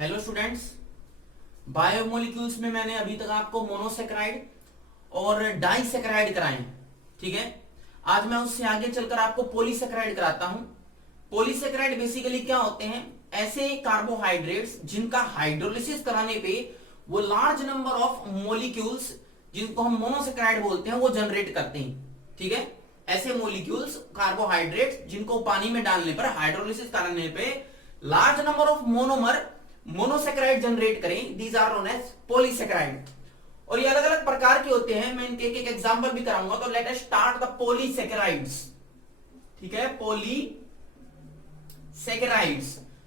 Hello students, biomolecules में मैंने अभी तक आपको मोनोसेक्राइड और डाइसेक्राइड कराए हैं। ठीक है, आज मैं उससे आगे चलकर आपको पॉलीसेक्राइड कराता हूं। पॉलीसेक्राइड बेसिकली क्या होते हैं? ऐसे कार्बोहाइड्रेट्स जिनका हाइड्रोलिसिस कराने पे वो लार्ज नंबर ऑफ मोलिक्यूल्स, जिनको हम मोनोसेक्राइड बोलते हैं, वो जनरेट करते हैं। ठीक है, ऐसे मोलिक्यूल्स कार्बोहाइड्रेट्स जिनको पानी में डालने पर, हाइड्रोलिसिस कराने पे large number of monomer monosaccharide generate करें, these are known as polysaccharide. और ये अलग अलग प्रकार के होते हैं, मैं इनके एक एग्जांपल भी कराऊंगा। तो let us start the polysaccharides. ठीक है, पॉलीसेक्राइड्स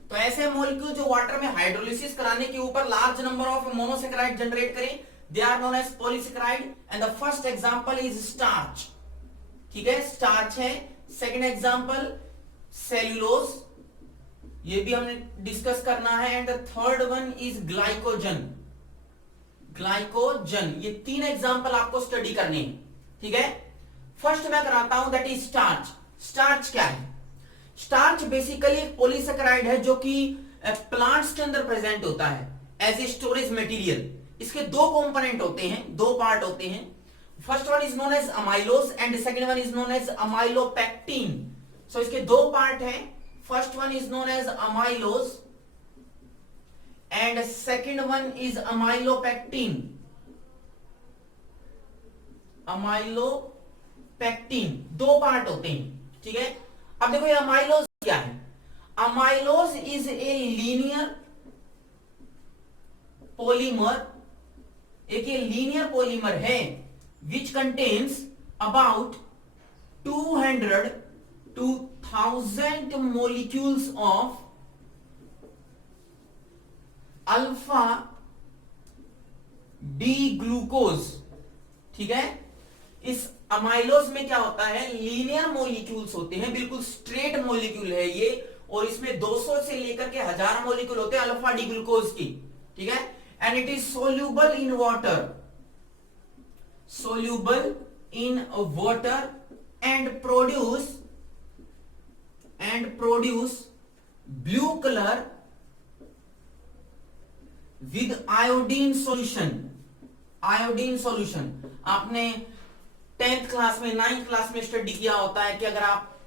तो ऐसे मॉलिक्यूल जो वाटर में हाइड्रोलिसिस कराने के ऊपर large number of monosaccharide generate करें, they are known as polysaccharide. And the first example is starch. ठीक है, स्टार्च है। सेकंड एग्जांपल सेल्यूलोज, ये भी हमने डिस्कस करना है। And the third one is glycogen. Glycogen, ये तीन एग्जांपल आपको स्टडी करने हैं। ठीक है, फर्स्ट मैं कराता हूं, दैट इज स्टार्च। स्टार्च क्या है? स्टार्च बेसिकली एक पॉलीसेकेराइड है जो कि प्लांट्स के अंदर प्रेजेंट होता है एज ए स्टोरेज मटेरियल। इसके दो कंपोनेंट होते हैं, दो पार्ट होते हैं। First one is known as amylose and second one is known as amylopectin. So इसके दो पार्ट हैं। First one is known as amylose and second one is amylopectin. amylopectin दो पार्ट होते हैं। ठीक है, अब देखो ये अमाइलोज क्या है? Amylose is a linear polymer, एक ये लीनियर पॉलीमर है which contains about 200 to 1000 molecules of alpha D glucose. ठीक है, इस अमाइलोज में क्या होता है? लीनियर मॉलिक्यूल्स होते हैं, बिल्कुल स्ट्रेट मॉलिक्यूल है ये, और इसमें 200 से लेकर के 1000 मॉलिक्यूल होते हैं अल्फा डी ग्लूकोज की। ठीक है, and it is soluble in water, soluble in water and produce blue colour with iodine solution. Iodine solution आपने 10th क्लास में, 9th क्लास में स्टडी किया होता है कि अगर आप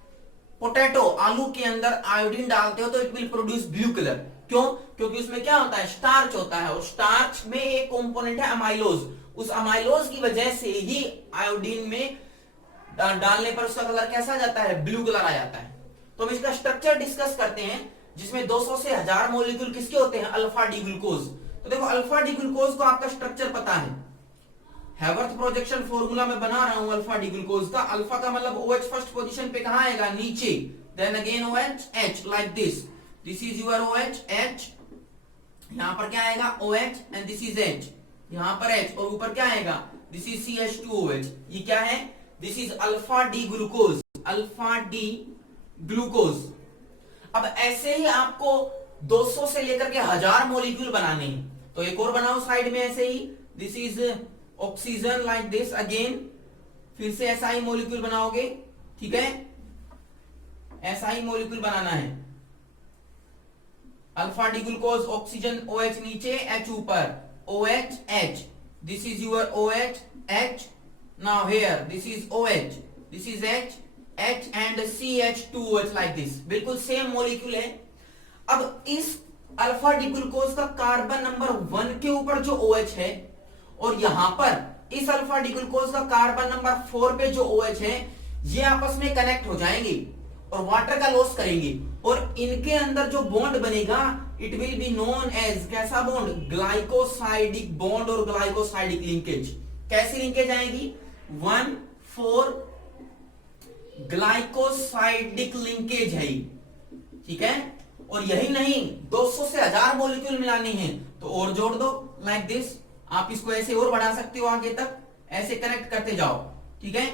पोटैटो, आलू के अंदर आयोडीन डालते हो तो it will produce blue colour. क्यों? क्योंकि उसमें क्या होता है? स्टार्च होता है, और स्टार्च में एक कंपोनेंट है अमाइलोज। उस अमाइलोज की वजह से ही आयोडीन में डालने पर उसका कलर कैसा आ जाता है? ब्लू कलर आ जाता है। तो हम इसका स्ट्रक्चर डिस्कस करते हैं, जिसमें 200 से 1000 मॉलिक्यूल किसके होते हैं? Alpha D glucose. तो देखो, अल्फा डी ग्लूकोज को आपका स्ट्रक्चर पता है, हैवर्थ प्रोजेक्शन फॉर्मूला में बना रहा हूं अल्फा डी ग्लूकोज का। अल्फा का मतलब OH फर्स्ट पोजीशन पे कहां आएगा? नीचे। Then again OH, H like this. This is your OH, H। यहां पर क्या आएगा? OH and this is H। यहां पर H और ऊपर क्या आएगा? This is CH2OH। ये क्या है? This is alpha D glucose, alpha D glucose. अब ऐसे ही आपको 200 से लेकर के 1000 मॉलिक्यूल बनाने हैं। तो एक और बनाओ साइड में ऐसे ही। This is oxygen like this again, फिर से ऐसा ही मॉलिक्यूल बनाओगे। ठीक है, ऐसा ही मॉलिक्यूल बनाना है। Alpha D glucose, oxygen, OH नीचे, H ऊपर, OH, H। This is your OH, H। Now here this is OH, this is H, H and CH2OH like this। बिल्कुल सेम मॉलिक्यूल है। अब इस अल्फा डी ग्लूकोज का carbon number 1 के ऊपर जो OH है, और यहां पर इस अल्फा डी ग्लूकोज का कार्बन नंबर 4 पे जो OH है, ये आपस में कनेक्ट हो जाएंगे और वाटर का लॉस करेंगे, और इनके अंदर जो बॉन्ड बनेगा it will be known as, कैसा बॉन्ड? ग्लाइकोसाइडिक बॉन्ड और ग्लाइकोसाइडिक लिंकेज। कैसी लिंकेज आएगी? 1,4 ग्लाइकोसाइडिक लिंकेज है। ठीक है, और यही नहीं, 200 से 1000 मॉलिक्यूल मिलाने हैं तो और जोड़ दो लाइक दिस। आप इसको ऐसे और बढ़ा सकते हो आगे तक, ऐसे कनेक्ट करते जाओ। ठीक है,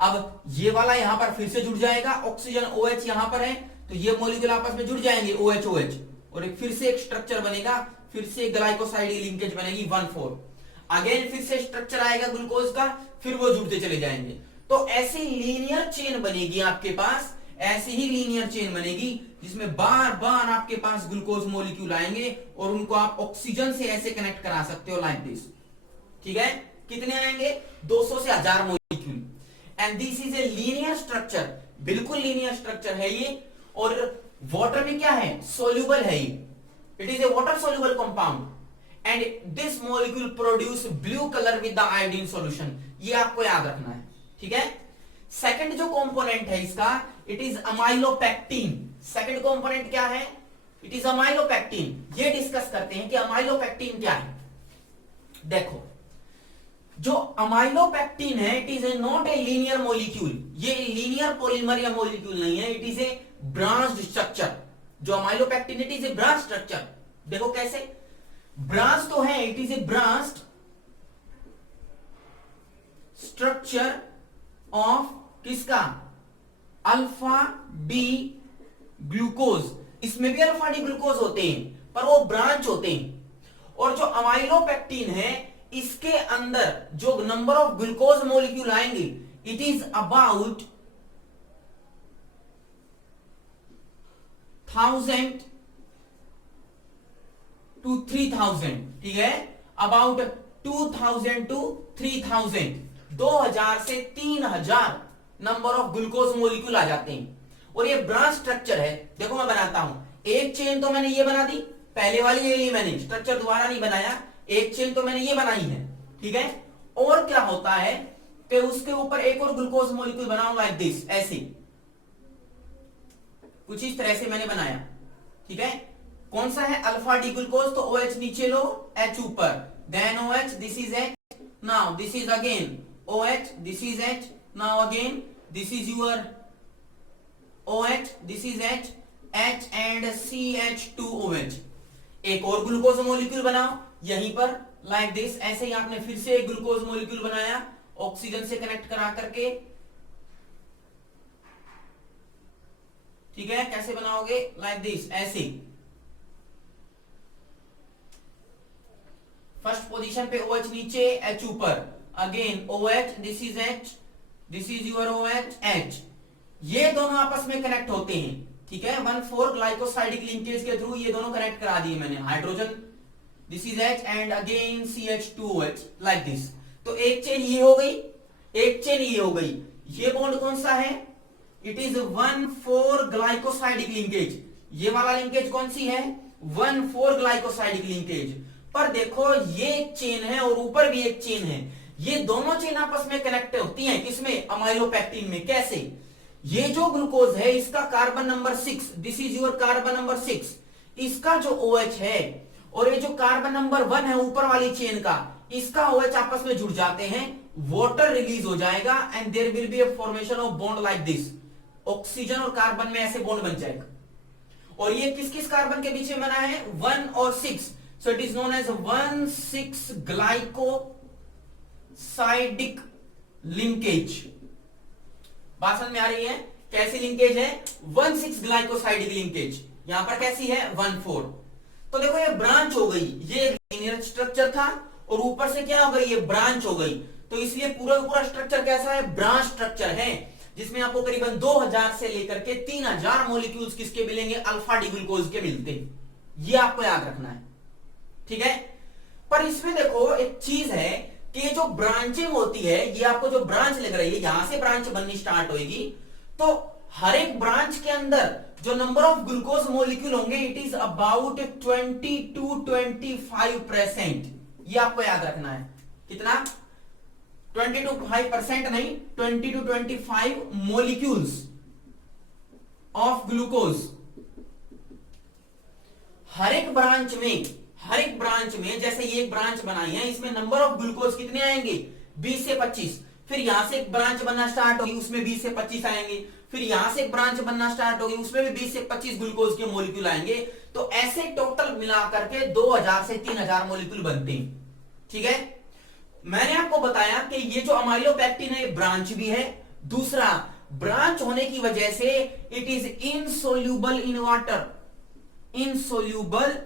अब ये वाला यहां पर फिर से जुड़ जाएगा, ऑक्सीजन OH यहां पर है, तो ये मॉलिक्यूल आपस में जुड़ जाएंगे, OH OH, और फिर से एक स्ट्रक्चर बनेगा, फिर से ग्लाइकोसाइडिक लिंकेज बनेगी 1,4। अगेन फिर से स्ट्रक्चर आएगा ग्लूकोज का, फिर वो जुड़ते चले जाएंगे। तो ऐसी लीनियर चेन बनेगी आपके पास, ऐसी ही लीनियर चेन बनेगी जिसमें बार बार आपके पास ग्लूकोज मॉलिक्यूल आएंगे और उनको आप ऑक्सीजन से ऐसे कनेक्ट करा सकते हो लाइक दिस। ठीक है, कितने आएंगे? 200 से 1000 molecule. And this is a linear structure, बिल्कुल लीनियर स्ट्रक्चर है ये। और वाटर में क्या है? सोल्यूबल है ये, it is A water soluble compound. And this molecule produce blue colour with the iodine solution, ये आपको याद रखना है। ठीक है, सेकंड जो कंपोनेंट है इसका, it is amylopectin. Second component क्या है? It is amylopectin. ये डिस्कस करते हैं कि अमाइलोपेक्टिन क्या है। देखो, जो अमाइलोपेक्टिन है, it is a not a linear molecule, ये लीनियर पॉलीमर या मॉलिक्यूल नहीं है, it is a branched structure. जो amylopectin, it is a branch structure. देखो कैसे ब्रांच तो है, it is a branched structure of किसका? Alpha D glucose. इसमें भी अल्फा डी ग्लूकोज होते हैं, पर वो ब्रांच होते हैं। और जो अमाइलोपेक्टिन है, इसके अंदर जो नंबर ऑफ ग्लूकोज मॉलिक्यूल आएंगे, इट इज अबाउट 1000 to 3000। ठीक है, अबाउट 2000 to 3000, 2000 से 3000 नंबर ऑफ ग्लूकोज मॉलिक्यूल आ जाते हैं। और ये ब्रांच स्ट्रक्चर है। देखो मैं बनाता हूं, एक चेन तो मैंने ये बना दी, पहले वाली ये ली मैंने, स्ट्रक्चर दोबारा नहीं बनाया, एक चेन तो मैंने ये बनाई है। ठीक है, और क्या होता है कि उसके ऊपर एक और ग्लूकोज मॉलिक्यूल बनाऊं लाइक दिस, ऐसे कुछ इस तरह से मैंने बनाया। ठीक है, कौन सा है? Alpha D glucose. तो OH नीचे लो, H ऊपर, then OH, this is H, now this is again OH, this is H, now again this is your OH, this is H, H and CH2OH। एक और ग्लूकोज मॉलिक्यूल बनाओ यहीं पर like this, ऐसे ही आपने फिर से एक ग्लूकोज मॉलिक्यूल बनाया ऑक्सीजन से कनेक्ट करा करके। ठीक है, कैसे बनाओगे? लाइक दिस, ऐसे। फर्स्ट पोजीशन पे OH नीचे, H ऊपर, again OH, this is H, this is your OH, H। ये दोनों आपस में कनेक्ट होते हैं। ठीक है, 1,4 ग्लाइकोसाइडिक लिंकेज के थ्रू ये दोनों कनेक्ट करा दिए मैंने। Hydrogen, this is H and again CH2OH like this. तो एक चेन ये हो गई, एक चेन ये हो गई। ये बॉन्ड कौन सा है? It is 1,4 glycosidic linkage. ये वाला लिंकेज कौन सी है? 1,4 ग्लाइकोसाइडिक लिंकेज। पर देखो, ये एक चेन है और ऊपर भी एक चेन है, ये दोनों चेन आपस में कनेक्ट होती हैं। किसमें? अमाइलोपेक्टिन में। कैसे? ये जो ग्लूकोज है, इसका carbon number 6, this is your carbon number 6, इसका जो OH है, और ये जो कार्बन नंबर 1 है ऊपर वाली चेन का, इसका OH आपस में जुड़ जाते हैं, वाटर रिलीज हो जाएगा and there will be a formation of bond like this. Oxygen और कार्बन में ऐसे बॉन्ड बन जाएगा। और ये किस किस कार्बन के बीच में बना है? 1 और 6। So it is known as 1,6 glycosidic linkage. बात समझ में आ रही है? कैसी लिंकेज है? 1,6 ग्लाइकोसाइडिक लिंकेज। यहां पर कैसी है? 1,4। तो देखो, ये ब्रांच हो गई, ये लीनियर स्ट्रक्चर था और ऊपर से क्या हो गई? ये ब्रांच हो गई। तो इसलिए पूरा पूरा स्ट्रक्चर कैसा है? ब्रांच स्ट्रक्चर है, जिसमें आपको करीबन 2000 से लेकर के 3000 मॉलिक्यूल्स किसके मिलेंगे? अल्फा डी ग्लूकोज के मिलते हैं। ये आपको याद रखना है। ठीक है, पर इसमें देखो एक चीज है कि जो ब्रांचिंग होती है, ये आपको जो ब्रांच लग रही है, यहां से ब्रांच बननी स्टार्ट होगी, तो हर एक ब्रांच के अंदर जो नंबर ऑफ ग्लूकोज मॉलिक्यूल होंगे, इट इज अबाउट 20 to 25%। ये आपको याद रखना है। कितना? 20 to 5% नहीं, 20 to 25 molecules ऑफ ग्लूकोज। हर एक ब्रांच में जैसे ये एक ब्रांच बनाई है, इसमें नंबर ऑफ ग्लूकोज कितने आएंगे? 20 से 25। फिर यहां से एक ब्रांच बनना स्टार्ट होगी, उसमें 20 से 25 आएंगे। फिर यहां से एक ब्रांच बनना स्टार्ट होगी, उसमें भी 20 से 25 ग्लूकोज के मॉलिक्यूल आएंगे। तो ऐसे टोटल मिलाकर के 2000 से 3000 मॉलिक्यूल बनते हैं। ठीक है, मैंने आपको बताया कि ये जो अमाइलोपेक्टिन है, ब्रांच भी है। दूसरा, ब्रांच होने की वजह से it is insoluble in water, insoluble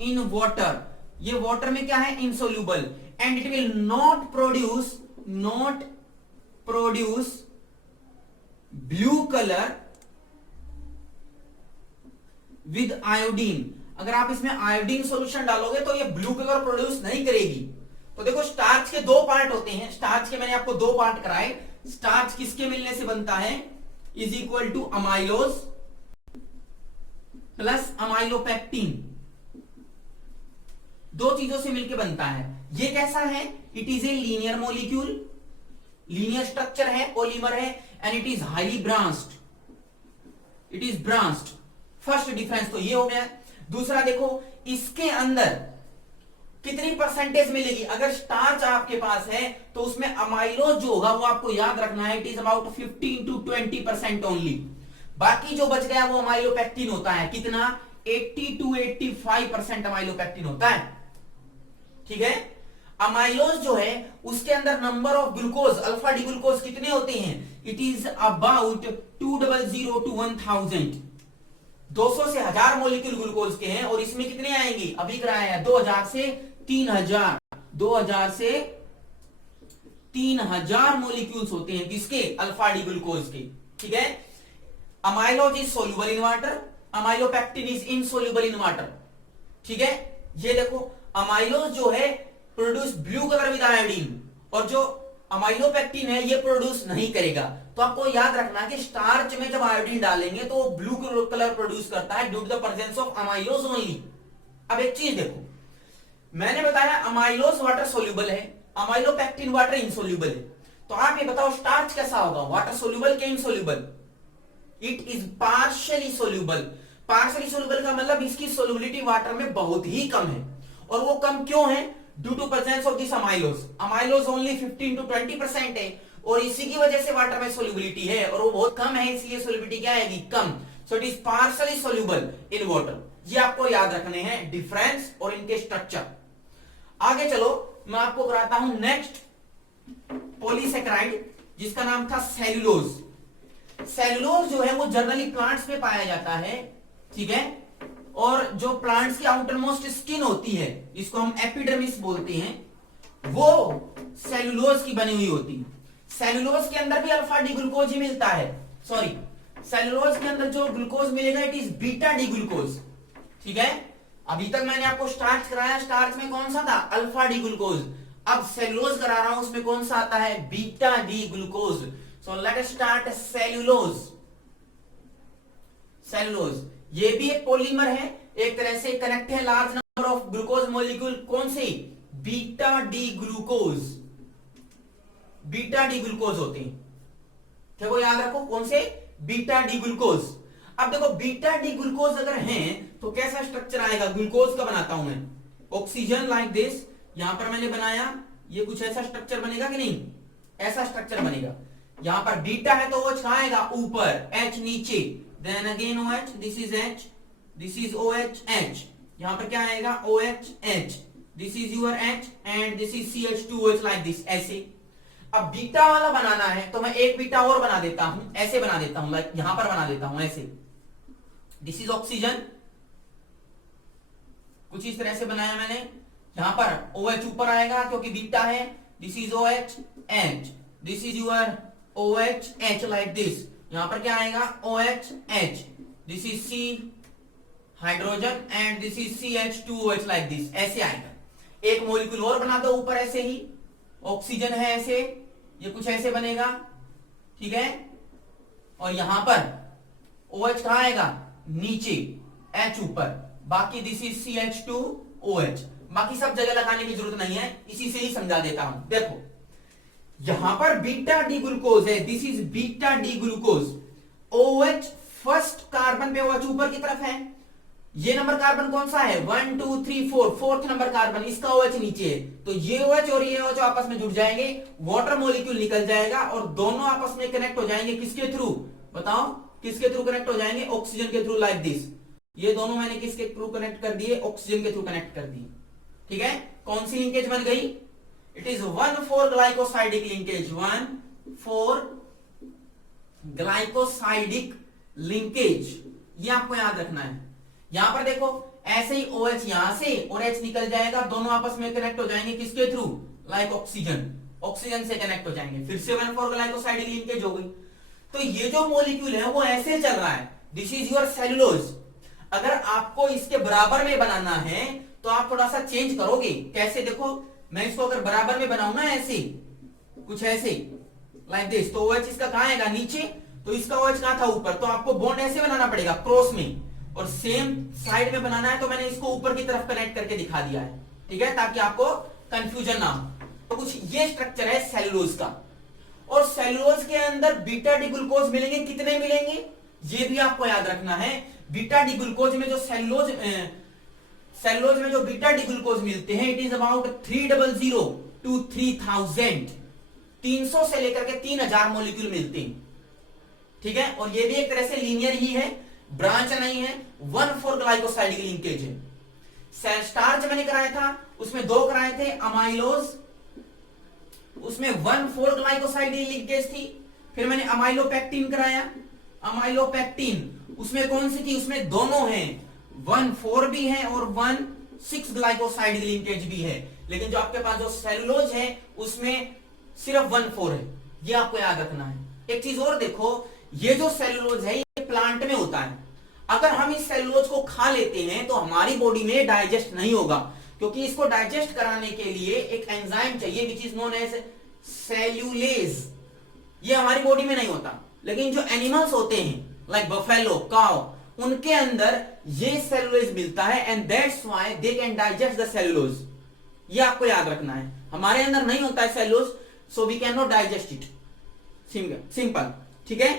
in water. ये वाटर में क्या है? Insoluble. And it will not produce blue colour with iodine. अगर आप इसमें आयोडीन सॉल्यूशन डालोगे तो ये ब्लू कलर प्रोड्यूस नहीं करेगी। तो देखो स्टार्च के दो पार्ट होते हैं, स्टार्च के मैंने आपको दो पार्ट कराए। स्टार्च किसके मिलने से बनता है, is equal to amylose plus amylopectin, दो चीजों से मिलकर बनता है। ये कैसा है, it is a linear molecule, linear structure है, पॉलीमर है, and it is highly branched, it is branched. First difference तो ये हो गया। दूसरा देखो इसके अंदर कितनी परसेंटेज मिलेगी, अगर स्टार्च आपके पास है तो उसमें अमाइलोज जो होगा वो आपको याद रखना है, it is about 15 to 20% only. बाकी जो बच गया वो अमाइलोपेक्टिन होता है, कितना 80 to 85% अमाइलोपेक्टिन होता है। ठीक है, अमाइलोज जो है उसके अंदर number of glucose alpha D glucose कितने होते हैं, इट इज अबाउट 200 to 1000, 200 से 1000 मोलिक्यूल ग्लूकोज के हैं। और इसमें कितने आएंगे, अभी कराया है 2000 से 3000, 2000 से 3000 मोलिक्यूल्स होते हैं किसके, अल्फा डी ग्लूकोज के। ठीक है, amylose is soluble in water, amylopectin is insoluble in water. ठीक है, ये देखो अमाइलोज जो है produce blue colour with iodine, और जो अमाइलोपेक्टिन है ये प्रोड्यूस नहीं करेगा। तो आपको याद रखना कि स्टार्च में जब आयोडीन डालेंगे तो वो ब्लू कलर प्रोड्यूस करता है due to the presence of amylose only. अब एक चीज देखो, मैंने बताया अमाइलोज वाटर सोल्यूबल है, अमाइलोपेक्टिन वाटर इनसोल्यूबल है। तो आप ये बताओ स्टार्च कैसा होगा, वाटर सोल्यूबल के insoluble, it is partially soluble. Partially soluble का मतलब इसकी सोल्यूबिलिटी वाटर में बहुत ही कम है। और वो कम क्यों है, due to presence of this amylose. Amylose only 15 to 20% है, और इसी की वजह से वाटर में सोल्यूबिलिटी है, और वो बहुत कम है, इसलिए सोल्यूबिलिटी क्या आएगी, कम। So it is partially soluble in water. ये आपको याद रखने हैं डिफरेंस और इनके स्ट्रक्चर। आगे चलो मैं आपको कराता हूं नेक्स्ट पॉलीसेकेराइड, जिसका नाम था सेल्यूलोज। सेल्यूलोज जो है वो जनरली प्लांट्स में पाया जाता है। ठीक है, और जो प्लांट्स की आउटर मोस्ट स्किन होती है, इसको हम एपिडर्मिस बोलते हैं, वो सेल्यूलोज की बनी हुई होती है। सेल्यूलोज के अंदर भी अल्फा डी ग्लूकोज ही मिलता है, सॉरी सेल्यूलोज के अंदर जो ग्लूकोज मिलेगा it is beta D glucose. ठीक है, अभी तक मैंने आपको स्टार्च कराया, स्टार्च में कौन सा था, अल्फा डी ग्लूकोज। अब सेल्यूलोज करा रहा हूं, उसमें कौन सा आता है, beta D glucose. So let us start cellulose. Cellulose ये भी एक पॉलीमर है, एक तरह से कनेक्ट है large number of glucose molecule, कौन से, beta D glucose. Beta D glucose होते हैं, देखो याद रखो कौन से, बीटा डी ग्लूकोज। अब देखो बीटा डी ग्लूकोज अगर हैं तो कैसा स्ट्रक्चर आएगा, ग्लूकोज का बनाता हूं मैं, ऑक्सीजन लाइक दिस, यहां पर मैंने बनाया, ये कुछ ऐसा स्ट्रक्चर बनेगा कि नहीं, ऐसा स्ट्रक्चर बनेगा। यहां पर बीटा है तो OH कहां आएगा, ऊपर, H नीचे, then again OH, this is H, this is OH, H, यहां पर क्या आएगा, OH, H, this is your H and this is CH2OH like this, ऐसे। अब बीटा वाला बनाना है तो मैं एक बीटा और बना देता हूं, ऐसे बना देता हूं, लाइक यहां पर बना देता हूं ऐसे, दिस इज ऑक्सीजन, कुछ इस तरह से बनाया मैंने। यहां पर OH ऊपर आएगा क्योंकि बीटा है, this is OH, H, this is your OH, H like this, यहां पर क्या आएगा, OH, H, this is C hydrogen and this is CH2OH like this, ऐसे आएगा। एक मॉलिक्यूल और बना दो ऊपर ऐसे ही, ऑक्सीजन है ऐसे, ये कुछ ऐसे बनेगा। ठीक है, और यहां पर OH कहां आएगा, नीचे, H ऊपर, बाकी दिस इज CH2OH। बाकी सब जगह लगाने की जरूरत नहीं है, इसी से ही समझा देता हूं। देखो यहां पर बीटा डी ग्लूकोज है, this is beta D glucose. OH first carbon पे OH ऊपर की तरफ है, ये नंबर कार्बन कौन सा है, 1 2 3 4, फोर्थ नंबर कार्बन, इसका OH नीचे है। तो ये OH और ये OH आपस में जुड़ जाएंगे, वाटर मॉलिक्यूल निकल जाएगा और दोनों आपस में कनेक्ट हो जाएंगे, किसके थ्रू बताओ, किसके थ्रू कनेक्ट हो जाएंगे, ऑक्सीजन के थ्रू लाइक दिस। ये दोनों मैंने किसके थ्रू कनेक्ट कर दिए, ऑक्सीजन के थ्रू कनेक्ट कर दिए। ठीक है, कौन सी लिंकेज बन गई, it is 1,4 glycosidic linkage, 1,4 glycosidic linkage, ये आपको याद रखना है। यहां पर देखो ऐसे ही OH यहां से और H निकल जाएगा, दोनों आपस में कनेक्ट हो जाएंगे, किसके थ्रू, लाइक ऑक्सीजन, ऑक्सीजन से कनेक्ट हो जाएंगे, फिर से 1,4 ग्लाइकोसाइडिक लिंकेज हो गई। तो ये जो मॉलिक्यूल है वो ऐसे चल रहा है, दिस इज योर सेलुलोज। अगर आपको इसके बराबर में बनाना है तो आप थोड़ा सा चेंज करोगे। कैसे? देखो, मैं इसको अगर बराबर में बनाऊं ना, ऐसे कुछ ऐसे लाइक दिस, तो OH इसका कहां आएगा? नीचे। तो इसका OH कहां था? ऊपर। तो आपको बॉन्ड ऐसे बनाना पड़ेगा, क्रॉस में, और सेम साइड में बनाना है। तो मैंने इसको ऊपर की तरफ कनेक्ट करके दिखा दिया है, ठीक है, ताकि आपको कंफ्यूजन ना हो। तो कुछ ये स्ट्रक्चर है सेलुलोज का। और सेलुलोज के अंदर बीटा डी ग्लूकोज मिलेंगे। कितने मिलेंगे ये भी आपको याद रखना है। बीटा डी ग्लूकोज में जो सेलुलोज में जो बीटा डी ग्लूकोज मिलते हैं, इट इज अबाउट 300 टू 3000, 300 से लेकर के 3000 मॉलिक्यूल मिलते हैं, ठीक है। और ये भी एक तरह से लीनियर ही है, ब्रांच नहीं है, 1,4 ग्लाइकोसाइड की लिंकेज है। सेल स्टार्च मैंने कराया था, उसमें 2 कराए थे, अमाइलोज, उसमें 1,4 ग्लाइकोसाइड की लिंकेज थी। फिर मैंने अमाइलोपेक्टिन कराया, अमाइलोपेक्टिन उसमें कौन सी थी? उसमें दोनों हैं, 1,4 भी है और 1,6 ग्लाइकोसाइड की लिंकेज भी है। लेकिन जो आपके पास जो सेलुलोज है उसमें सिर्फ 1,4 है, ये आपको याद रखना है। एक चीज और देखो, ये जो सेलुलोज है ये प्लांट में होता है। अगर हम इस सेलुलोज को खा लेते हैं तो हमारी बॉडी में डाइजेस्ट नहीं होगा, क्योंकि इसको डाइजेस्ट कराने के लिए एक एंजाइम चाहिए which is known as cellulase. ये हमारी बॉडी में नहीं होता। लेकिन जो एनिमल्स होते हैं लाइक बफेलो, काउ, उनके अंदर ये सेलुलोज मिलता है, and that's why they can digest the cellulose. ये आपको याद रखना है, हमारे अंदर नहीं होता है cellulose, so we can not digest it, simple, ठीक है।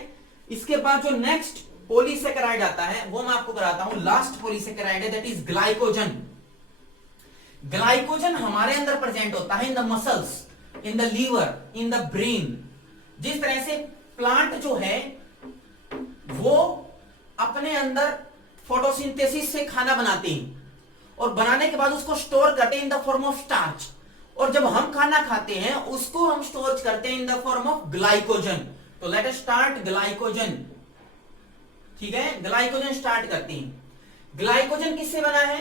इसके बाद जो नेक्स्ट पॉलीसेकेराइड आता है वो मैं आपको कराता हूं। लास्ट पॉलीसेकेराइड है, दैट इज ग्लाइकोजन। ग्लाइकोजन हमारे अंदर प्रेजेंट होता है in the muscles, in the liver, in the brain. जिस तरह से प्लांट जो है वो अपने अंदर फोटोसिंथेसिस से खाना बनाते हैं और बनाने के बाद उसको स्टोर करते हैं in the form of starch, और जब हम खाना खाते हैं उसको हम स्टोर करते हैं in the form of glycogen. तो लेट अस स्टार्ट ग्लाइकोजन, ठीक है। ग्लाइकोजन स्टार्ट करते हैं। ग्लाइकोजन किससे बना है?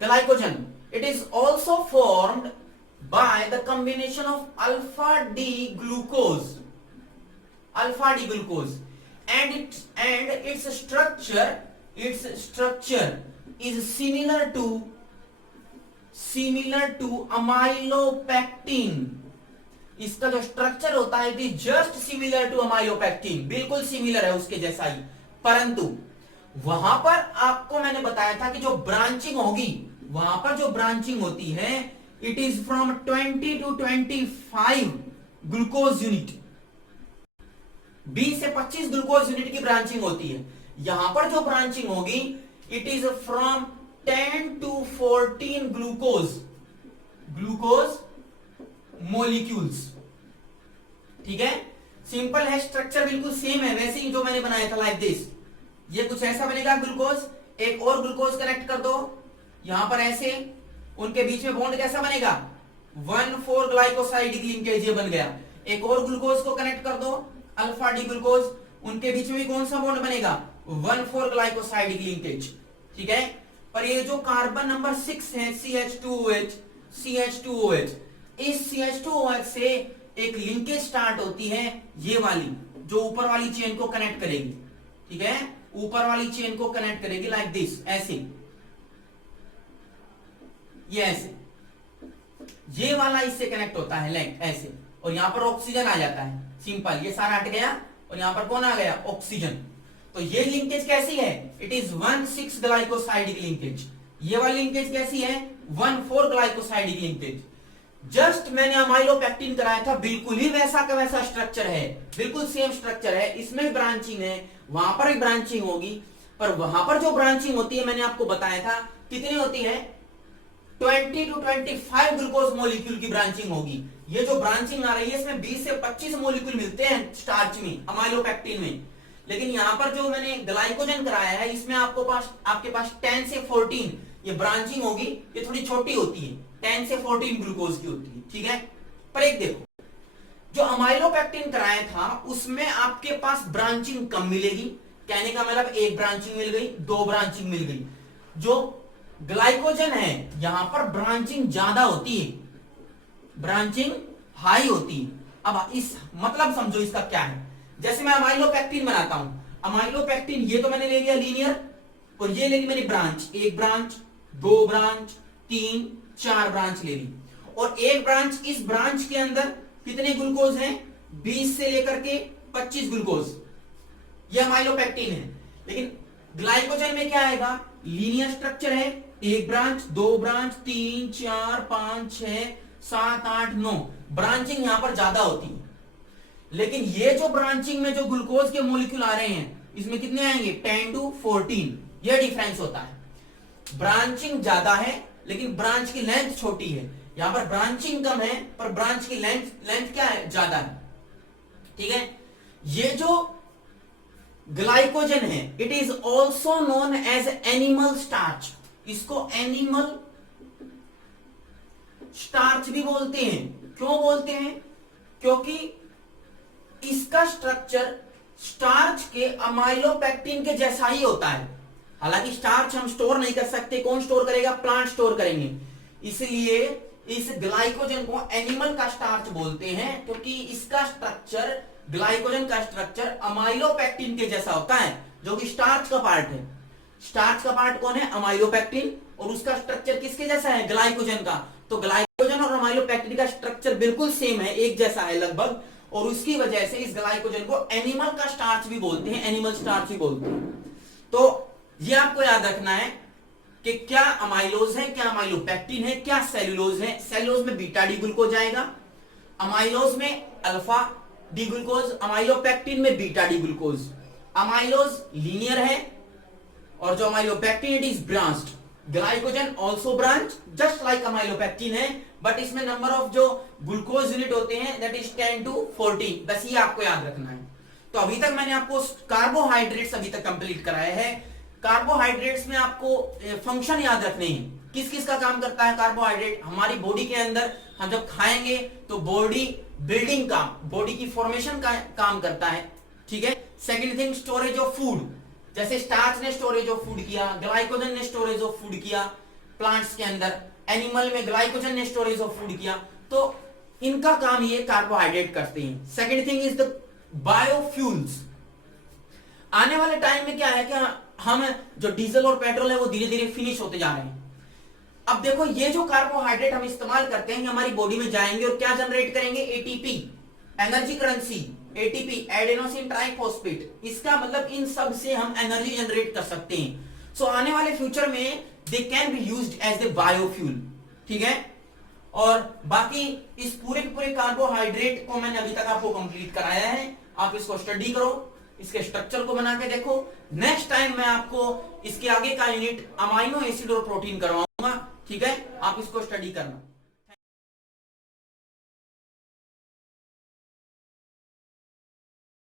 Glycogen it is also formed by the combination of alpha D glucose, alpha D glucose, and its structure is similar to amylopectin। इसका जो स्ट्रक्चर होता है it is just similar to amylopectin, बिल्कुल सिमिलर है उसके जैसा ही। परंतु वहां पर आपको मैंने बताया था कि जो ब्रांचिंग होगी, वहां पर जो ब्रांचिंग होती है it is from 20 to 25 glucose unit, 20 से 25 ग्लूकोज यूनिट की ब्रांचिंग होती है। यहां पर जो ब्रांचिंग होगी it is from 10 to 14 glucose molecules, ठीक है। सिंपल है, स्ट्रक्चर बिल्कुल सेम है वैसे ही जो मैंने बनाया था लाइक दिस। ये कुछ ऐसा बनेगा ग्लूकोज, एक और ग्लूकोज कनेक्ट कर दो यहां पर ऐसे, उनके बीच में बॉन्ड कैसा बनेगा? 1,4 ग्लाइकोसाइड की लिंकेज ये बन गया। एक और ग्लूकोज को कनेक्ट कर दो, अल्फा डी ग्लूकोज, उनके बीच में कौन सा बॉन्ड बनेगा? 1,4 ग्लाइकोसाइड की लिंकेज, ठीक है। पर ये जो कार्बन नंबर 6 है CH2OH, इस CH2OH से एक लिंकेज स्टार्ट होती है, ये वाली जो ऊपर वाली चेन को कनेक्ट करेगी, ठीक है। ऊपर वाली चेन को कनेक्ट करेगी लाइक दिस, ऐसे, ये ऐसे, ये वाला इससे कनेक्ट होता है लाइक ऐसे, और यहां पर ऑक्सीजन आ जाता है। सिंपल, ये सारा हट गया और यहां पर कौन आ गया? ऑक्सीजन। तो ये लिंकेज कैसी है? इट इज 1,6 ग्लाइकोसाइड की लिंकेज। ये वाली लिंकेज कैसी है? 1,4 ग्लाइकोसाइड की लिंकेज। जस्ट मैंने अमाइलोपेक्टिन कराया था, बिल्कुल ही वैसा का वैसा स्ट्रक्चर है, बिल्कुल सेम स्ट्रक्चर है। इसमें भी ब्रांचिंग है, वहां पर भी ब्रांचिंग होगी, पर वहां पर जो ब्रांचिंग होती है मैंने आपको बताया था कितनी होती है? 20 टू 25 ग्लूकोज मॉलिक्यूल की ब्रांचिंग होगी। ये जो ब्रांचिंग आ रही है इसमें 20 से 25 मॉलिक्यूल मिलते हैं स्टार्च में, अमाइलोपेक्टिन में। लेकिन यहां पर जो मैंने ग्लाइकोजन कराया है इसमें आपके पास 10 से 14 ये ब्रांचिंग होगी, ये थोड़ी छोटी होती है, 10 से 14 ग्लूकोज की होती है, ठीक है। पर एक देखो, जो अमाइलोपेक्टिन कराया था उसमें आपके पास ब्रांचिंग कम मिलेगी, कहने का मतलब एक ब्रांचिंग मिल गई, 2 ब्रांचिंग मिल गई। जो ग्लाइकोजन है यहां पर ब्रांचिंग ज्यादा होती है, ब्रांचिंग हाई होती है। अब इस मतलब समझो इसका क्या है। जैसे मैं अमाइलोपेक्टिन बनाता हूं, अमाइलोपेक्टिन ये तो मैंने ले लिया लीनियर, और ये ले ली मैंने ब्रांच, एक ब्रांच, दो ब्रांच, तीन, चार ब्रांच ले ली, और एक ब्रांच, इस ब्रांच के अंदर कितने ग्लूकोज हैं, 20 से लेकर के 25 ग्लूकोज, ये अमाइलोपेक्टिन है। लेकिन ग्लाइकोजन में क्या आएगा, लीनियर स्ट्रक्चर है, एक ब्रांच, दो ब्रांच, तीन, चार, पांच, 6, 7, 8, 9, ब्रांचिंग यहां पर ज्यादा होती है। लेकिन ये जो ब्रांचिंग में जो ग्लूकोज के मॉलिक्यूल आ रहे हैं, इसमें कितने आएंगे, 10 to 14, ये डिफरेंस होता है। ब्रांचिंग ज्यादा है लेकिन ब्रांच की लेंथ छोटी है, यहां पर ब्रांचिंग कम है पर ब्रांच की लेंथ क्या है, ज्यादा है। ठीक है, ये जो ग्लाइकोजन है, it is also known as animal starch, इसको एनिमल स्टार्च भी बोलते हैं। क्यों बोलते हैं, क्योंकि इसका स्ट्रक्चर स्टार्च के अमाइलोपेक्टिन के जैसा ही होता है। हालांकि स्टार्च हम स्टोर नहीं कर सकते, कौन स्टोर करेगा, प्लांट स्टोर करेंगे, इसलिए इस ग्लाइकोजन को एनिमल का स्टार्च बोलते हैं, क्योंकि इसका स्ट्रक्चर, ग्लाइकोजन का स्ट्रक्चर अमाइलोपेक्टिन के जैसा होता है, जो कि स्टार्च का पार्ट है। स्टार्च का पार्ट कौन है, अमाइलोपेक्टिन, और उसका स्ट्रक्चर किसके जैसा है, ग्लाइकोजन का। तो ग्लाइकोजन और अमाइलोपेक्टिन का स्ट्रक्चर बिल्कुल सेम है, एक जैसा है लगभग, और उसकी वजह से इस ग्लाइकोजन को एनिमल का स्टार्च भी बोलते हैं, एनिमल स्टार्च भी बोलते हैं। तो ये आपको याद रखना है कि क्या अमाइलोज है, क्या अमाइलोपेक्टिन है, क्या सेल्यूलोज है। सेल्यूलोज में बीटा डी ग्लूकोज आएगा, अमाइलोज में अल्फा डी ग्लूकोज, अमाइलोपेक्टिन में beta D glucose. Amylose linear है और जो amylopectin it is branched. Glycogen also branch just like amylopectin है, बट इसमें नंबर ऑफ जो ग्लूकोज यूनिट होते हैं दैट इज 10 to 14, बस ये आपको याद रखना है। तो अभी तक मैंने आपको कार्बोहाइड्रेट्स अभी तक कंप्लीट कराया है। कार्बोहाइड्रेट्स में आपको फंक्शन याद रखने हैं, किस किस का काम करता है कार्बोहाइड्रेट हमारी बॉडी के अंदर। हम जब खाएंगे तो बॉडी बिल्डिंग का, बॉडी की फॉर्मेशन का काम करता है। ठीक है, second thing storage of food, जैसे स्टार्च ने स्टोरेज ऑफ फूड किया, ग्लाइकोजन ने स्टोरेज ऑफ फूड किया प्लांट्स के अंदर, एनिमल में ग्लाइकोजन ने स्टोरेज ऑफ फूड किया, तो इनका काम ये कार्बोहाइड्रेट करते हैं। Second thing is the biofuels. आने वाले टाइम में क्या है कि हम जो डीजल और पेट्रोल है वो धीरे धीरे फिनिश होते जा रहे हैं। अब देखो ये जो कार्बोहाइड्रेट हम इस्तेमाल करते हैं हमारी बॉडी में जाएंगे और क्या जनरेट करेंगे, ATP, energy currency, ATP, adenosine triphosphate. इसका मतलब इन सब से हम एनर्जी जनरेट कर सकते हैं। सो आने वाले फ्यूचर में they can be used as a biofuel. ठीक है, और बाकी इस पूरे के पूरे कार्बोहाइड्रेट को मैंने अभी तक आपको कंप्लीट कराया है। आप इसको स्टडी करो, इसके स्ट्रक्चर को बना के देखो। नेक्स्ट टाइम मैं आपको इसके आगे का यूनिट अमाइनो एसिड और प्रोटीन करवाऊंगा। ठीक है, आप इसको स्टडी करना।